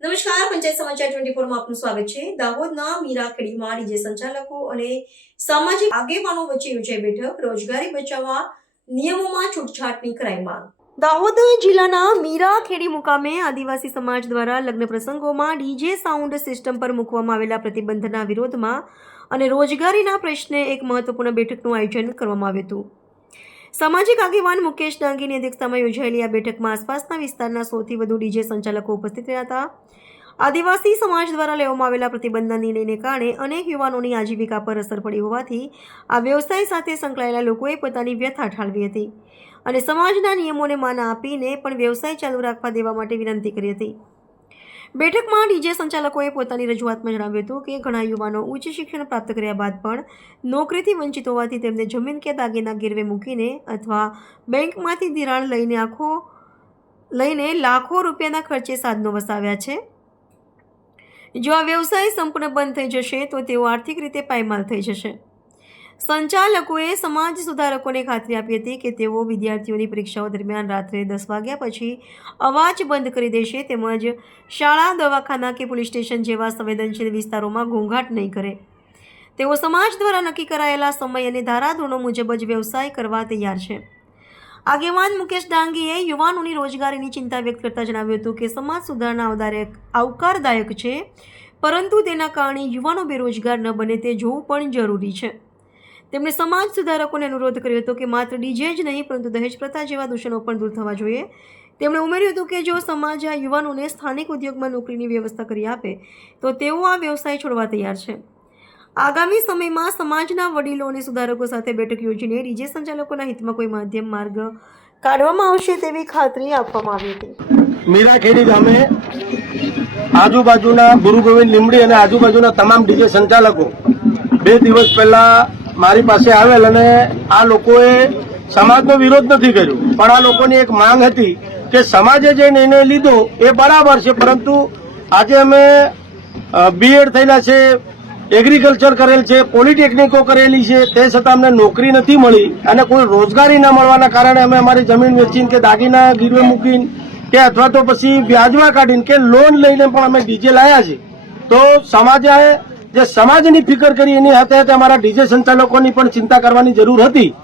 નમસ્કાર, પંચાયત સમાચાર 24 માં આપનું સ્વાગત છે। દાહોદના મીરાખેડીમાં ડીજે સંચાલકો અને સામાજિક આગેવાનો વચ્ચે યોજાઈ બેઠક। રોજગારી બચાવવા નિયમોમાં છૂટછાટની કરાઈ માંગ। દાહોદ જિલ્લાના મીરાખેડી મુકામે આદિવાસી સમાજ દ્વારા લગ્ન પ્રસંગોમાં ડીજે સાઉન્ડ સિસ્ટમ પર મૂકવામાં આવેલા પ્રતિબંધના વિરોધમાં અને રોજગારીના પ્રશ્ને એક મહત્વપૂર્ણ બેઠકનું આયોજન કરવામાં આવ્યું હતું। સામાજિક આગેવાન મુકેશ ડાંગીની અધ્યક્ષતામાં યોજાયેલી આ બેઠકમાં આસપાસના વિસ્તારના 100થી વધુ ડીજે સંચાલકો ઉપસ્થિત રહ્યા હતા। આદિવાસી સમાજ દ્વારા લેવામાં આવેલા પ્રતિબંધના નિર્ણયને કારણે અનેક યુવાનોની આજીવિકા પર અસર પડી હોવાથી આ વ્યવસાય સાથે સંકળાયેલા લોકોએ પોતાની વ્યથા ઠાલવી હતી અને સમાજના નિયમોને માન આપીને પણ વ્યવસાય ચાલુ રાખવા દેવા માટે વિનંતી કરી હતી। બેઠકમાં ડીજે સંચાલકોએ પોતાની રજૂઆતમાં જણાવ્યું હતું કે ઘણા યુવાનો ઉચ્ચ શિક્ષણ પ્રાપ્ત કર્યા બાદ પણ નોકરીથી વંચિત હોવાથી તેમને જમીન કે દાગીના ગીરવે મૂકીને અથવા બેંકમાંથી ધિરાણ લઈને લાખો રૂપિયાના ખર્ચે સાધનો વસાવ્યા છે। જો આ વ્યવસાય સંપૂર્ણ બંધ થઈ જશે તો તેઓ આર્થિક રીતે પાયમાલ થઈ જશે। સંચાલકોએ સમાજ સુધારકોને ખાતરી આપી હતી કે તેઓ વિદ્યાર્થીઓની પરીક્ષાઓ દરમિયાન રાત્રે 10 વાગ્યા પછી અવાજ બંધ કરી દેશે તેમજ શાળા, દવાખાના કે પોલીસ સ્ટેશન જેવા સંવેદનશીલ વિસ્તારોમાં ઘોંઘાટ નહીં કરે। તેઓ સમાજ દ્વારા નક્કી કરાયેલા સમય અને ધારાધોરણો મુજબ જ વ્યવસાય કરવા તૈયાર છે। આગેવાન મુકેશ ડાંગીએ યુવાનોની રોજગારીની ચિંતા વ્યક્ત કરતા જણાવ્યું હતું કે સમાજ સુધારણા આવકારદાયક છે, પરંતુ તેના કારણે યુવાનો બેરોજગાર ન બને તે જોવું પણ જરૂરી છે। તેમણે સમાજ સુધારકોને અનુરોધ કર્યો હતો કે માત્ર ડીજે જ નહીં પરંતુ દહેજ પ્રથા જેવા દૂષણો પણ દૂર થવા જોઈએ। તેમણે ઉમેર્યું હતું કે જો સમાજ આ યુવાનોને સ્થાનિક ઉદ્યોગમાં નોકરીની વ્યવસ્થા કરી આપે તો તેઓ આ વ્યવસાય છોડવા તૈયાર છે। આગામી સમયમાં સમાજના વડીલો અને સુધારકો સાથે બેઠક યોજીને ડીજે સંચાલકોના હિતમાં કોઈ મધ્યમ માર્ગ કાઢવામાં આવશે તેવી ખાતરી આપવામાં આવી હતી। મીરાખેડી ગામે આજુબાજુના ગુરુ ગોવિંદ લીમડી અને આજુબાજુના તમામ ડીજે સંચાલકો 2 દિવસ પહેલા મારી પાસે આવેલ અને આ લોકોએ સમાજનો વિરોધ નથી કર્યો, પણ આ લોકોની એક માંગ હતી કે સમાજે જે નિર્ણય લીધો એ બરાબર છે, પરંતુ આજે અમે બીએડ થયેલા છે, એગ્રીકલ્ચર કરેલ છે, પોલિટેકનિકો કરેલી છે, તે છતાં અમને નોકરી નથી મળી અને કોઈ રોજગારી ન મળવાના કારણે અમે અમારી જમીન વેચીને કે દાગીના ગીરવે મૂકીને કે અથવા તો પછી વ્યાજમાં કાઢીને કે લોન લઈને પણ અમે ડીજે લાયા છે। તો સમાજે જે સમાજની ફિકર કરી એની સાથે અમારા ડીજે સંચાલકોની પણ ચિંતા કરવાની જરૂર હતી।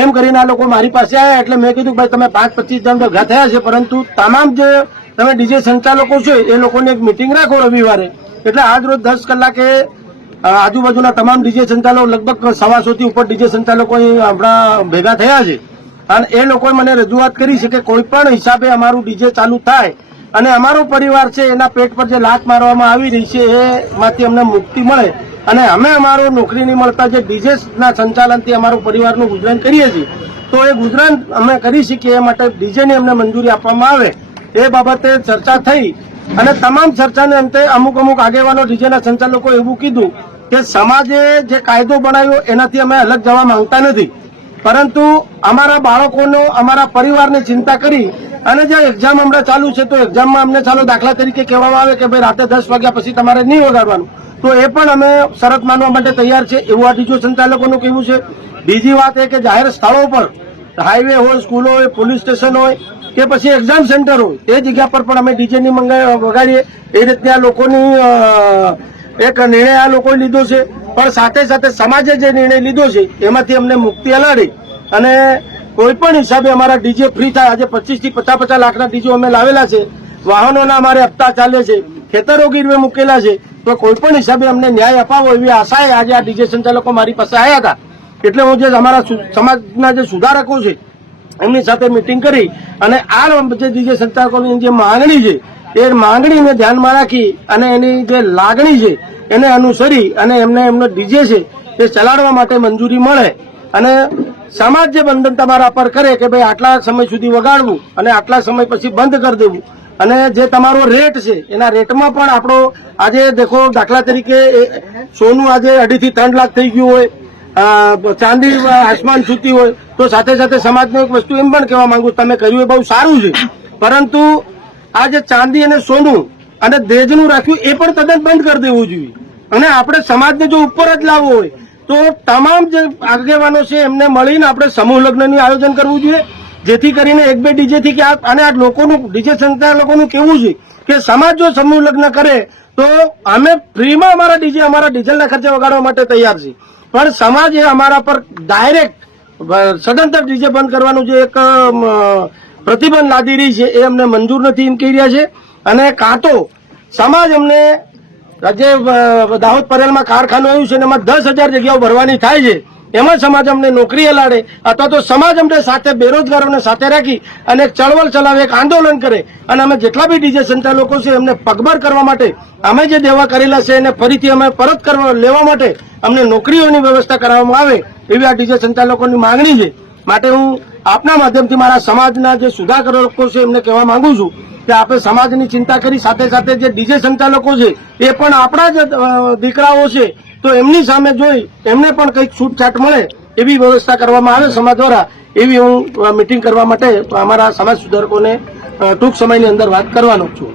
એમ કરીને આ લોકો મારી પાસે આવ્યા એટલે મેં કીધું ભાઈ તમે 5-25 જણ ભેગા થયા છે, પરંતુ તમામ જે તમે ડીજે સંચાલકો છો એ લોકોને એક મિટિંગ રાખો રવિવારે। એટલે આજ રોજ 10 કલાકે આજુબાજુના તમામ ડીજે સંચાલકો લગભગ 125 થી ઉપર ડીજે સંચાલકો આપણા ભેગા થયા છે અને એ લોકોએ મને રજૂઆત કરી છે કે કોઈ પણ હિસાબે અમારું ડીજે ચાલુ થાય અને અમારો પરિવાર છે એના પેટ પર જે લાત મારવામાં આવી રહી છે એમાંથી અમને મુક્તિ મળે અને અમે અમારો નોકરી નહીં મળતા જે ડીજેના સંચાલનથી અમારું પરિવારનું ગુજરાન કરીએ છીએ તો એ ગુજરાન અમે કરી શકીએ એ માટે ડીજેની અમને મંજૂરી આપવામાં આવે એ બાબતે ચર્ચા થઈ અને તમામ ચર્ચાને અંતે અમુક આગેવાનો ડીજેના સંચાલકો એવું કીધું કે સમાજે જે કાયદો બનાવ્યો એનાથી અમે અલગ જવા માંગતા નથી, પરંતુ અમારા બાળકોનો અમારા પરિવારની ચિંતા કરી અને જે એક્ઝામ હમણાં ચાલુ છે તો એક્ઝામમાં અમને ચાલો દાખલા તરીકે કહેવામાં આવે કે ભાઈ રાતે 10 વાગ્યા પછી તમારે નહીં વગાડવાનું, તો એ પણ અમે શરત માનવા માટે તૈયાર છે એવું આ ડીજે સંચાલકોનું કહેવું છે। બીજી વાત એ કે જાહેર સ્થળો પર હાઈવે હોય, સ્કૂલો હોય, પોલીસ સ્ટેશન હોય કે પછી એક્ઝામ સેન્ટર હોય તે જગ્યા પર પણ અમે ડીજેની વગાડીએ એ રીતના લોકોની એક નિર્ણય આ લોકોએ લીધો છે, પણ સાથે સાથે સમાજે જે નિર્ણય લીધો છે એમાંથી અમને મુક્તિ અલાડી અને કોઈ પણ હિસાબે અમારા ડીજે ફ્રી થાય। આજે 25 થી 50 લાખના ડીજે અમે લાવેલા છે, વાહનોના અમારે હપ્તા ચાલે છે, ખેતરો ગીરવે મૂકેલા છે, તો કોઈ પણ હિસાબે અમને ન્યાય અપાવો એવી આશાએ આજે આ ડીજે સંચાલકો મારી પાસે આવ્યા હતા। એટલે હું જે અમારા સમાજના જે સુધારકો છે એમની સાથે મિટિંગ કરી અને આ જે ડીજે સંચાલકોની જે માંગણી છે એ માંગણીને ધ્યાનમાં રાખી અને એની જે લાગણી છે એને અનુસરી અને એમનો ડીજે છે તે ચલાડવા માટે મંજૂરી મળે અને સમાજ જે બંધન તમારા પર કરે કે ભાઈ આટલા સમય સુધી વગાડવું અને આટલા સમય પછી બંધ કરી દેવું અને જે તમારો રેટ છે એના રેટમાં પણ આપણો આજે દેખો દાખલા તરીકે સોનું આજે 2.5 થી 3 લાખ થઈ ગયું હોય, ચાંદી આસમાન છૂતી હોય, તો સાથે સાથે સમાજને એક વસ્તુ એમ પણ કહેવા માંગુ તમે કર્યું એ બહુ સારું છે, પરંતુ આ જે ચાંદી અને સોનું અને દહેજનું રાખ્યું એ પણ તદ્દન બંધ કરી દેવું જોઈએ અને આપણે સમાજને જો ઉપર જ લાવવો હોય તો તમામ જે આગેવાનો છે એમને મળીને આપણે સમૂહ લગ્નની આયોજન કરવું જોઈએ જેથી કરીને એક બે ડીજે થી કે અને આ લોકોનું ડીજે સંચાલકોનું કેવું છે કે સમાજ જો સમૂહ લગ્ન કરે તો અમે ફ્રીમાં અમારા ડીજે અમારા ડીઝલના ખર્ચે વગાડવા માટે તૈયાર છીએ, પણ સમાજ એ અમારા પર ડાયરેક્ટ સદંતર ડીજે બંધ કરવાનું જે એક પ્રતિબંધ લાદી રહી છે એ અમને મંજૂર નથી એમ કહી રહ્યા છે. અને કાં તો સમાજ અમને જે દાહોદ પરેલમાં કારખાનું આવ્યું છે એમાં 10,000 જગ્યાઓ ભરવાની થાય છે, એમાં સમાજ અમને નોકરી લાડે અથવા તો સમાજ અમને સાથે બેરોજગારોને સાથે રાખી અને એક ચળવળ ચલાવે, એક આંદોલન કરે અને અમે જેટલા બી ડીજે સંચાલકો છે એમને પગભર કરવા માટે અમે જે દેવા કરેલા છે એને ફરીથી અમે પરત કરવા લેવા માટે અમને નોકરીઓની વ્યવસ્થા કરાવવામાં આવે એવી આ ડીજે સંચાલકોની માંગણી છે. માટે હું આપના માધ્યમથી મારા સમાજના જે સુધારકો છે એમને કહેવા માંગુ છું કે આપણે સમાજની ચિંતા કરી સાથે સાથે જે ડીજે સંચાલકો છે એ પણ આપણા જ દીકરાઓ છે, તો એમની સામે જોઈ એમને પણ કંઈક છૂટછાટ મળે એવી વ્યવસ્થા કરવામાં આવે સમાજ દ્વારા, એવી હું મીટિંગ કરવા માટે અમારા સમાજ સુધારકોને ટૂંક સમયની અંદર વાત કરવાનો છું.